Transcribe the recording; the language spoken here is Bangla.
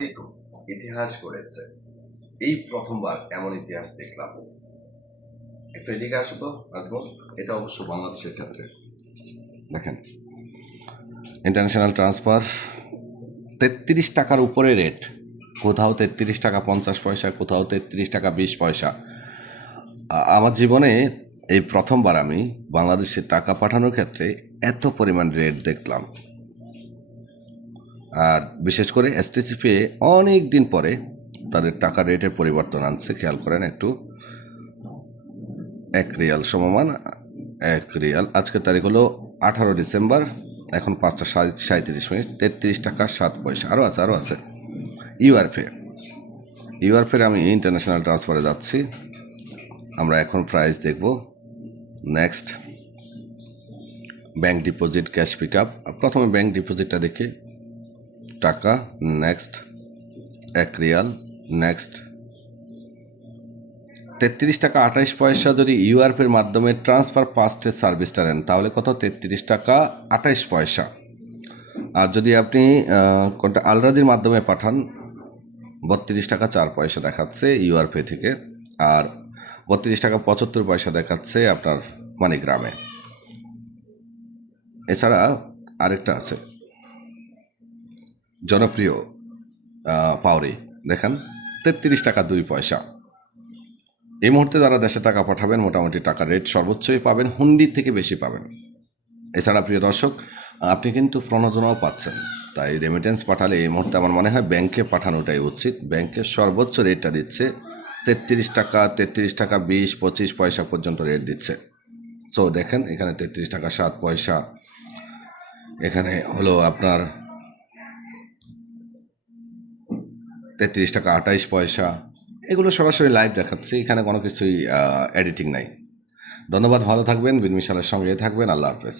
একটু ইতিহাস গড়েছে। এই প্রথমবার এমন ইতিহাস দেখলাম। একটু এদিকে আসো তো নাজমুল। এটা অবশ্য বাংলাদেশের ক্ষেত্রে দেখেন, ইন্টারন্যাশনাল ট্রান্সফার 33 টাকার উপরে রেট, কোথাও 33 টাকা 50 পয়সা, কোথাও 33 টাকা 20 পয়সা। আমার জীবনে এই প্রথমবার আমি বাংলাদেশে টাকা পাঠানোর ক্ষেত্রে এত পরিমাণ রেট দেখলাম। আর বিশেষ করে এসটিসি অনেক দিন পরে তাদের টাকা রেটের পরিবর্তন আনছে। খেয়াল করেন একটু, 1 রিয়াল সমমান 1 রিয়াল। আজকের তারিখ হলো 18 ডিসেম্বর, এখন 5টা 37 মিনিট। 33 টাকা 7 পয়সা। আরও আছে ইউআরপে আমি ইন্টারন্যাশনাল ট্রান্সফারে যাচ্ছি। আমরা এখন প্রাইস দেখব। Next, bank deposit, cash pick up. প্রথমে ব্যাংক ডিপোজিটটা দেখে টাকা, নেক্সট 1 রিয়াল, নেক্সট 33 টাকা 28 পয়সা। যদি ইউআরপির মাধ্যমে ট্রান্সফার পাস্টের সার্ভিসটা নেন তাহলে কত? 33 টাকা 28 পয়সা। আর যদি আপনি কোনটা আলরাজির মাধ্যমে পাঠান, 32 টাকা 4 পয়সা দেখাচ্ছে ইউআরপি থেকে, আর 32 টাকা 75 পয়সা দেখাচ্ছে আপনার মানিগ্রামে। এছাড়া আরেকটা আছে জনপ্রিয় পাওরি, দেখেন 33 টাকা 2 পয়সা। এই মুহূর্তে যারা দেশে টাকা পাঠাবেন মোটামুটি টাকা রেট সর্বোচ্চই পাবেন, হুন্ডির থেকে বেশি পাবেন। এছাড়া প্রিয় দর্শক, আপনি কিন্তু প্রণোদনাও পাচ্ছেন। তাই রেমিটেন্স পাঠালে এই মুহূর্তে আমার মনে হয় ব্যাংকে পাঠানোটাই উচিত। ব্যাংকের সর্বোচ্চ রেটটা দিচ্ছে 33 টাকা 20 25 পয়সা পর্যন্ত রেট দিচ্ছে। তো দেখেন এখানে 33 টাকা 7 পয়সা, এখানে হলো আপনার 33 টাকা 28 পয়সা। এগুলো সরাসরি লাইভ দেখাচ্ছে, এখানে কোনো কিছুই এডিটিং নাই। ধন্যবাদ, ভালো থাকবেন, বিনমিশালের সঙ্গে থাকবেন। আল্লাহ হাফেজ।